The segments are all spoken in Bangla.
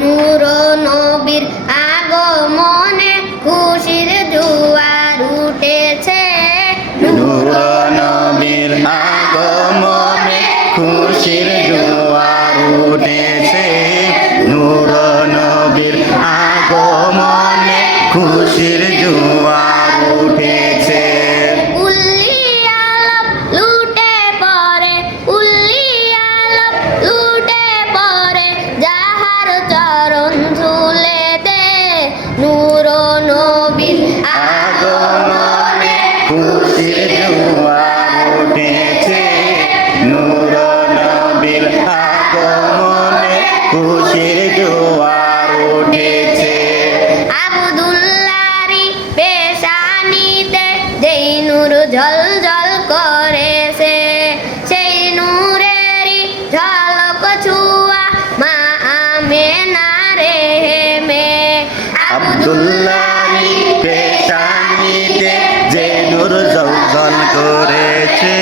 নূর নবীর আগমনে খুশির জোয়ার উঠেছে। নূর নবীর আগমনে খুশির জোয়ার উঠেছে। নূর নবীর আগমনে খুশির জোয়ার উঠেছে। উল্লি আলম লুটে পড়ে, উল্লি আলম লুটে পড়ে, যাহার চরণ ঝুলে দে। নূর নবীর আগমনে খুশির জোয়ার উঠেছে। নূর নবীর আগমনে খুশির জোয়ার উঠেছে। আব্দুল্লাহরি পেশানিতে যেই নূর ঝলঝল করেছে, সেই নূরেরই ঝলক ছুয়া মা আমেনার রেহেমে। আব্দুল্লাহরি পেশানিতে যে নূর ঝলঝল করেছে,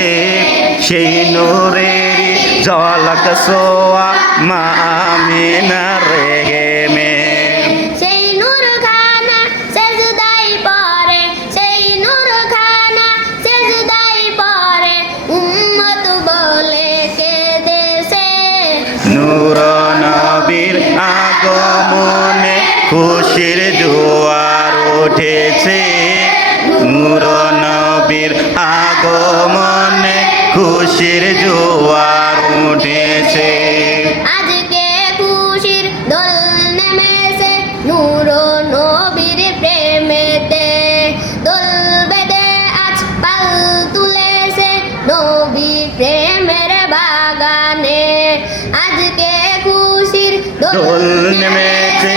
সেই নূরেরই ঝলক ছোঁয়া মা আমিনার রেহেমে। সেই নূর খানা সেজদাই পড়ে, সেই নূর খানা সেজদাই পড়ে, উম্মত বলে কেঁদেছে। নূর নবীর আগমনে খুশির জোয়ার উঠেছে। নূর নবীর আগমনে খুশির জোয়ার উঠেছে। আজকে খুশির দোল নেমেছে নূর নবীর প্রেমেতে, দোল বেঁধে আজ পাল তুলেছে নবী প্রেমের বাগানে। আজকে খুশির দোল নেমেছে